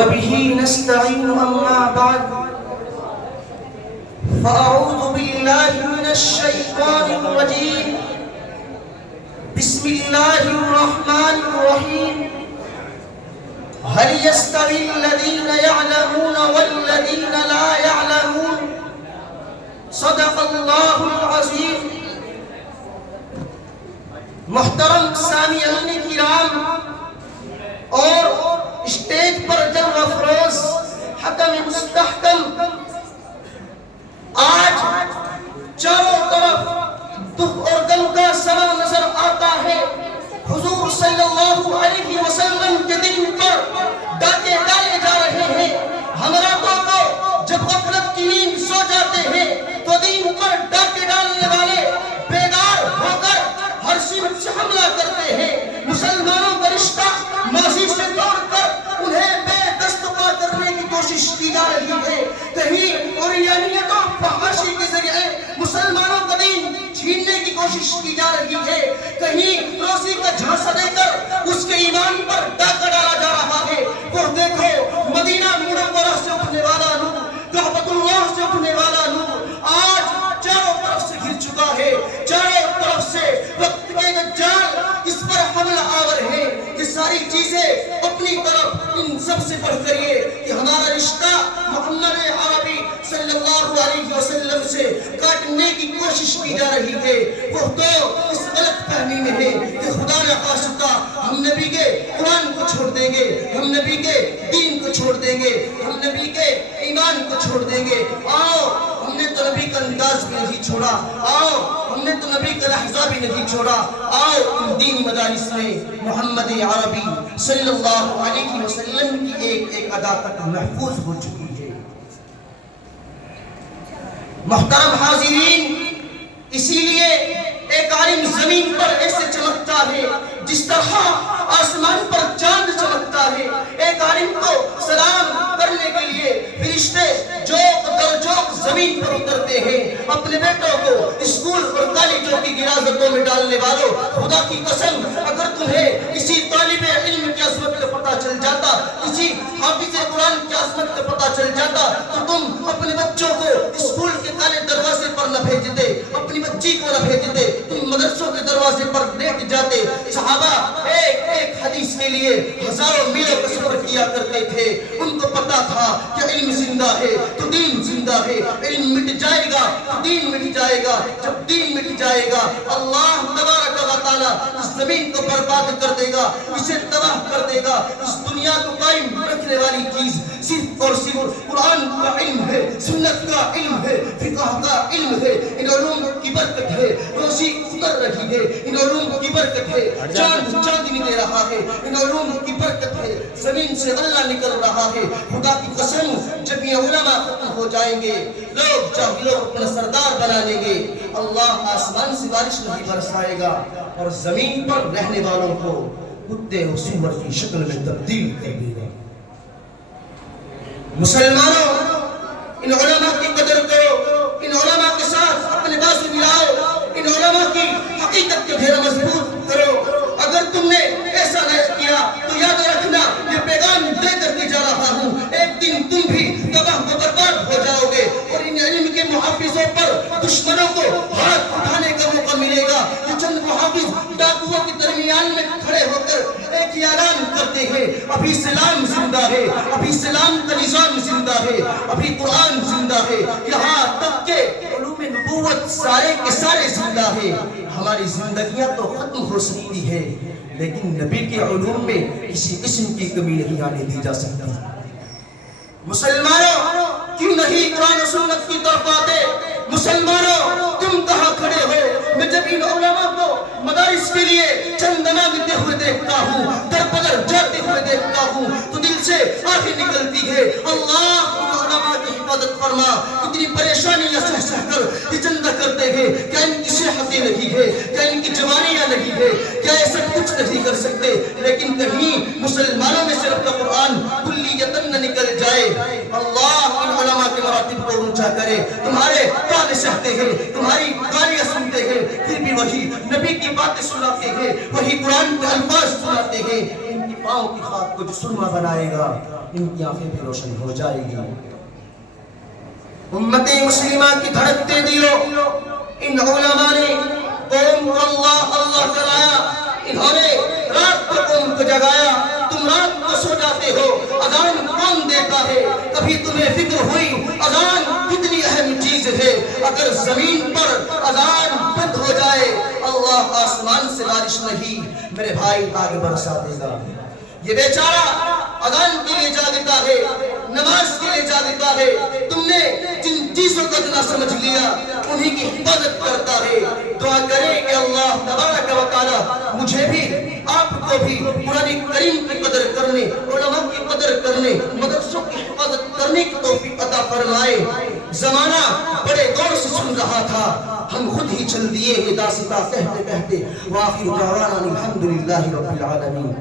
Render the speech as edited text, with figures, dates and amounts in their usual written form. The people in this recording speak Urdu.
وبه نستعين أما بعد فأعوذ بالله من الشيطان الرجيم بسم الله الرحمن الرحيم هل يستوي الذين يعلمون والذين لا يعلمون صدق الله العظيم. محترم سامعین کرام اور اسٹیج پر جلوہ افروز حکم مستحکم، آج چاروں طرف دکھ اور غم کا سما نظر آتا ہے. حضور صلی اللہ علیہ وسلم کے دین پر ڈاکے ڈالے جا رہے ہیں. ہم راتوں کو جب غفلت کی نیند سو جاتے ہیں تو دین پر ڈاکے ڈالنے والے بیدار ہو کر ہر سمت سے حملہ کرتے ہیں. مسلمانوں کا رشتہ ماضی سے توڑ کر انہیں بے دست پا کرنے کی کوشش کی جا رہی ہے. کہیں اوریانیت و فحاشی کے ذریعے مسلمانوں کا دین چھیننے کی کوشش کی جا رہی ہے. کہیں روزی کا جھانسا دے کر اس کے ایمان پر ڈاکہ ڈالا جا رہا ہے. وہ دیکھو مدینہ منورہ سے اٹھنے والا نور، کعبۃ اللہ سے اٹھنے والا نور آج چاروں طرف سے گر چکا ہے. چاروں طرف سے وقت کے دجال اس پر حملہ آور ہے. یہ ساری چیزیں اپنی طرف ان سب سے بڑھ کر یہ کہ ہمارا رشتہ محمد عربی صلی اللہ علیہ وسلم سے کاٹنے کی کوشش کی جا رہی ہے. وہ تو اس غلط فہمی میں ہے کہ خدا نہ خواستہ ہم نبی کے قرآن کو چھوڑ دیں گے، ہم نبی کے دین کو چھوڑ دیں گے، ہم نبی کے ایمان کو چھوڑ دیں گے. آؤ، ہم نے تو نبی کا انداز بھی نہیں چھوڑا. آؤ، ہم نے تو نبی کا لہجہ بھی نہیں چھوڑا. آؤ، ان دینی مدارس میں محمد عربی صلی اللہ علیہ وسلم کی ایک ایک ادا تک محفوظ ہو چکی ہے. محترم حاضرین، اسی لیے ایک عالم زمین پر ایسے چمکتا ہے جس طرح آسمان پر چاند چمکتا ہے. ایک عالم کو سلام کرنے کے لیے فرشتے جوق در جوق زمین پر اترتے ہیں. اپنے بیٹوں کو اسکول اور کالجوں کی گرازتوں میں ڈالنے والوں، خدا کی قسم اگر تمہیں کسی طالب علم کی عظمت کا پتہ چل جاتا، کسی حافظ قرآن کی عظمت کا پتہ چل جاتا تو تم اپنے بچوں کو اسکول کے کالے دروازے پر نہ بھیجتے، اپنی بچی کو نہ بھیجتے، تم مدرسوں کے دروازے پر لیٹ جاتے. صحابہ ایک ایک حدیث کے لیے ہزاروں میلوں کا سفر کیا کرتے تھے. ان کو پتا تھا کہ علم زندہ ہے تو دین زندہ ہے. علم مٹ جائے گا تو دین مٹ جائے گا. جب دین مٹ جائے گا اللہ تبارک و تعالی اس زمین کو برباد کر دے گا، اسے تباہ کر دے گا. اس دنیا کو قائم رکھنے والی چیز صرف اور صرف قرآن کا علم ہے، سنت کا علم ہے، فقہ کا علم ہے. ان علوم کی برکت ہے روزی اتر رہی ہے، ان علوم کی برکت ہے چاند چاندنی دے رہا ہے، ان علوم کی برکت ہے زمین سے اللہ نکل رہا ہے. خدا کی قسم جب یہ علماء ختم ہو جائیں گے، لوگ جاہلوں کو اپنا سردار بنا لیں گے، اللہ آسمان سے بارش نہیں برسائے گا اور زمین پر رہنے والوں کو کتے اور سور کی شکل میں تبدیل کر دے گا. مسلمانوں، ان علماء کی قدر کرو، ان علماء کے ساتھ اپنے بازو ملاؤ، ان علماء کی حقیقت کے گھیرا مضبوط کرو. اگر تم نے ایسا نہیں کیا تو یاد رکھنا یہ پیغام دے کر کے جا رہا ہوں، ایک دن تم بھی تباہ و برباد ہو جاؤ گے اور ان علم کے محافظوں پر دشمنوں کو ہاتھ اٹھانے کا موقع ملے گا. یہ چند محافظ ڈاکوؤں کے درمیان میں کھڑے ہو کر ایک ہی اعلان کرتے ہیں، ابھی اسلام زندہ ہے، ابھی اسلام کا نظام زندہ ہے، ابھی قرآن زندہ ہے. یہاں تک کہ علوم نبوت سارے کے سارے زندہ ہے. ہماری زندگیاں تو ختم ہو سکتی ہے لیکن نبی کے علوم میں کسی قسم کی کمی نہیں آنے دی جا سکتی. مسلمانوں، کیوں نہیں قرآن و سنت کی طرف آتے؟ مسلمانوں، تم کہاں کھڑے ہو؟ میں جب ان علماء کو مدارس کے لیے چندنا دیتے ہوئے دیکھتا ہوں، در بدر جاتے ہوئے دیکھتا ہوں تو دل سے آہیں نکلتی ہے، اللہ ان علماء کی حفاظت فرما. اتنی پریشانیاں سہ سہ کر یہ چندہ کرتے ہیں، کیا ان کی صحتیں نہیں ہے، کیا ان کی جوانیاں نہیں ہے، کیا یہ سب کچھ نہیں کر سکتے؟ لیکن کہیں مسلمانوں میں سے رب کا قرآن کلیتاً نہ نکل جائے. اللہ ان علماء کے مراتب کو اونچا کرے. تمہارے تانے سہتے ہیں، تمہاری گالیاں سنتے ہیں، پھر بھی وہی نبی کی باتیں سناتے ہیں، وہی قرآن کے الفاظ سناتے ہیں. ان کی پاؤں کی خاک کو جو سرما بنائے گا ان کی آنکھیں بھی روشن ہو جائے گی۔ امت مسلمہ کی دھڑکتے دلوں، ان علماء نے قوم کو اللہ اللہ کرایا، انہوں نے رات کو قوم کو جگایا۔ تم رات کو سو جاتے ہو، اذان کون دیتا ہے؟ کبھی تمہیں فکر ہوئی اذان کتنی اہم چیز ہے؟ اگر زمین پر اذان بند ہو جائے، اللہ آسمان سے بارش نہیں میرے بھائی آگے برسا دے گا۔ یہ بیچارہ اذان کے لیے جاگتا ہے، نماز کے لیے جاگتا ہے، تم نے جن چیزوں کو نہ سمجھ لیا انہی کی حفاظت کرتا ہے۔ دعا کریں کہ اللہ تبارک و تعالی مجھے بھی آپ کو بھی قرآن کریم کی قدر کرنے، علماء کی قدر کرنے، مدرسوں کی حفاظت کرنے کی توفیق عطا فرمائے۔ زمانہ بڑے دور سے سن رہا تھا، ہم خود ہی چل دیے یہ داستہ کہتے کہتے۔ وآخر دعوانا الحمدللہ رب العالمین۔